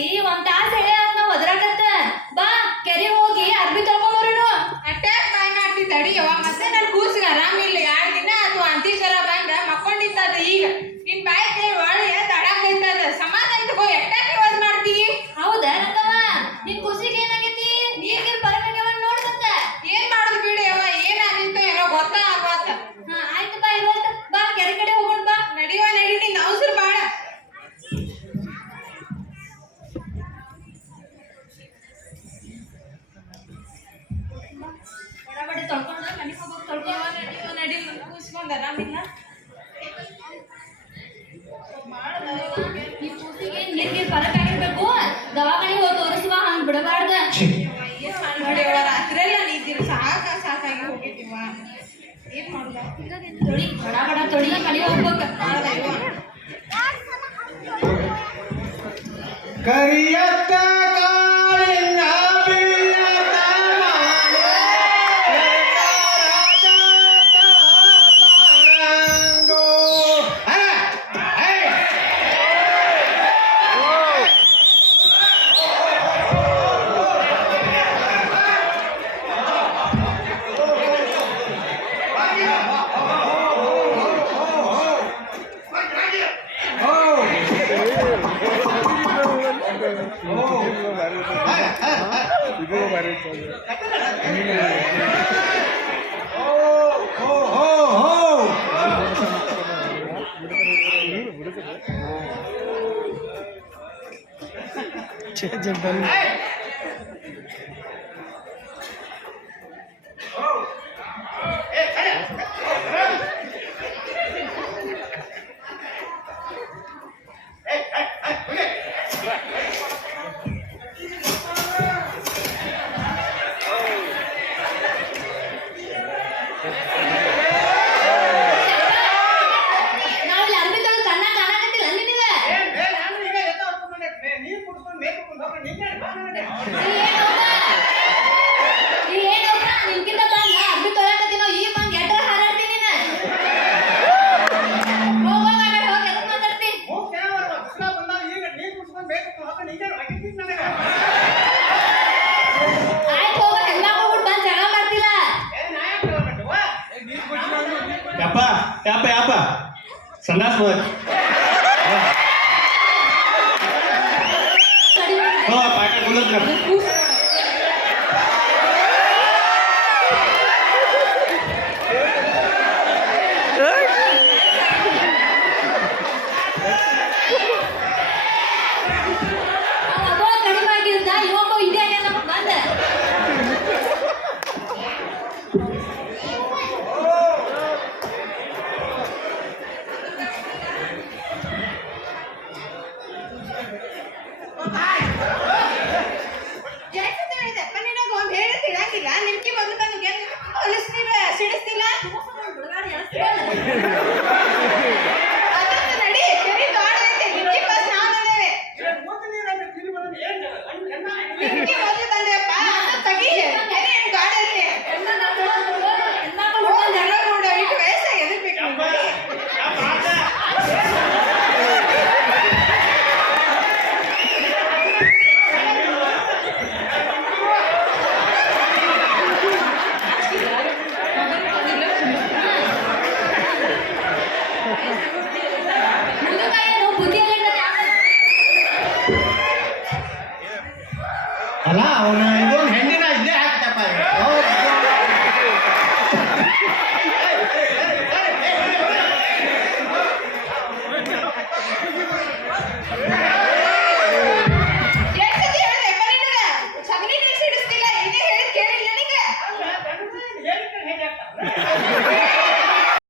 ಐತಿ ಒಂದ್ ತಾಸ ಹೇಳಿ ನಾವ್ ಒದರಾಕತ್ತ ಬಾ ಕೆರೆ ಹೋಗಿ ಅರ್ಬಿ ತಗೊಂಬರೋನು. ಅಟ್ಯಾಕ್ ಬಾಯ್ ಮಾಡ್ತಿ ತಡಿಯವ ಮತ್ತೆ ನನ್ ಕೂಸಿಗೆ ಆರಾಮಿಲ್ಲ 2 ದಿನ ಅದು ಅಂತಿ ಜ್ವರ ಬಂದ ಮಕ್ಕೊಂಡಿತ್ತದ ಈಗ ನಿನ್ ಬಾಯಿ ಕೈ ಒಳ್ಳೆ ತಡಾಕೈತದ ಸಮಾಧಾನ ತಗೋ ಎಟ್ಟಾಕೆ ವಾದ ಮಾಡ್ತಿ. ಹೌದಾ ರಂಗವ್ವ ನಿನ್ ಕುಸಿಗೆ ಏನಾಗೈತಿ? ನೀರ್ಗಿರ್ ಬರಗಾಗ್ಯಾವ ನೋಡ್ದಂತ. ಏನ್ ಮಾಡುದು ಬಿಡಿ ಅವ ಏನಾಗಿತ್ತು ಏನೋ ಗೊತ್ತಾಗತ್ತ. ಆಯ್ತು ಬಾ ಇವತ್ತು ಬಾ ಕೆರೆ ಕಡೆ ಹೋಗೋಣ ಬಾ. ನಡಿವ ನಡಿ ನಿನ್ ಅವಸರ ಬಾಳ. ಬಡಬಡಿ ತೊಳ್ಕೊಂಡ ಮನೆಗೆ ಹೋಗೋದು ತೊಳ್ಕೊಂಡ ನಡಿವ ನಡಿ ಕೂಸ್ಕೊಂಡ್ ಆರಾಮಿಲ್ಲ ಈ ಕೂಸಿಗೆ ನೀರ್ಗಿರ್ ಬರಕಾಗಿರ್ಬೇಕು ದವಾಖಾನೆ ಹೋಗಿ ತೋರಿಸುವ ಹಂಗ್ ಬಿಡಬಾರ್ದ. ನೋಡಿ ಅವಳ ರಾತ್ರಿ ಎಲ್ಲ ನಿಂತಿರು ಸಾಕಾಗಿ ಹೋಗಿಟ್ಟಿವ ಏನ್ ಮಾಡುದ ತೊಳಿ ಬಡ ಬಡ ತೊಳಿ ಮನೆಗೆ ಹೋಗ್ಬೇಕು. ಕರಿಯತ್ತ ಕಾಳಿಂಗ ಬೀಳತ್ತ ಮಾಲೆ ತಾರಂಗೋ. ನಾವಿಲ್ಲಿ ಅರ್ಬಿ ತೊಳೆದು ಕಣ್ಣ ಕಾಣಕತ್ತಿಲ್ಲ ನಿನಗ? ಏನವ್ವ ನಿನ್ಕಿಂತ ಬಂದ ಅರ್ಬಿ ತೊಳಕತ್ತೀನೋ ಈ ಬಂದ್ ಎಟ್ರ ಹಾರಾಡ್ತೀನಿ ನೀನು. ಹೋಗೋಣ ಹೋಗಿ ಎದಕ್ ಮಾತಾಡ್ತಿ? ಆಯ್ತು ಹೋಗೋ ಹೆಣ್ಮಕ್ಳು ಬಿಟ್ಟು ಬಂದ್ ಜಗಳ ಮಾಡ್ತಿಲ್ಲ. ಯಪ್ಪ ಯಪ್ಪ ಯಪ್ಪ ಸಂಡಾಸ್ ಪಾಠ ಕುಂದ್ರ ಒಬ್ಬ ಕಡಿಮೆ ಆಗಿದ್ದ ಇವೊಬ್ಬ ಇದೆ ನಮಗ್ ಬಂದ. ಜಾಸ್ತಿ ಹೇಳಿದೆಪ್ಪ ನಿನಗ ಒಂದ್ ಹೇಳಿ ತಿಳಂಗಿಲ್ಲ ನಿಮ್ಕಿ ಬಂದು ಬಂದು ಹೊಲಿಸ್ತಿಲ್ಲ ಸಿಡಿಸ್ತಿಲ್ಲ ಅದಕ್ಕೆ ನಡಿ ಸರಿ ಗಾಡ ಐತೆ ನಿಮ್ಕಿ ಬಸ್ ನಾವ್ ಬಂದೇವೆ ನಿಮ್ಕಿ ಮೊದಲು ಬಂದೆಪ್ಪ ತಗಿ ನಡಿ ಗಾಡ ಐತೆ ಹೆಣ್ಮಕ್ಳು ಹೋಗ್ ಜಗಳ ನೋಡ ಇಟ್ಟು ವಯಸ್ಸಾಗಿ ಎದಕ್ ಬೇಕು ನಿಮ್ಗೆ? ಮುಂದಕ್ಕಾಯೇನು ಬುದ್ಧಿಯಲ್ಲಿ ಅಲ್ಲ ಅವನ ಇದೊಂದು ಹೆಣ್ಣಿನ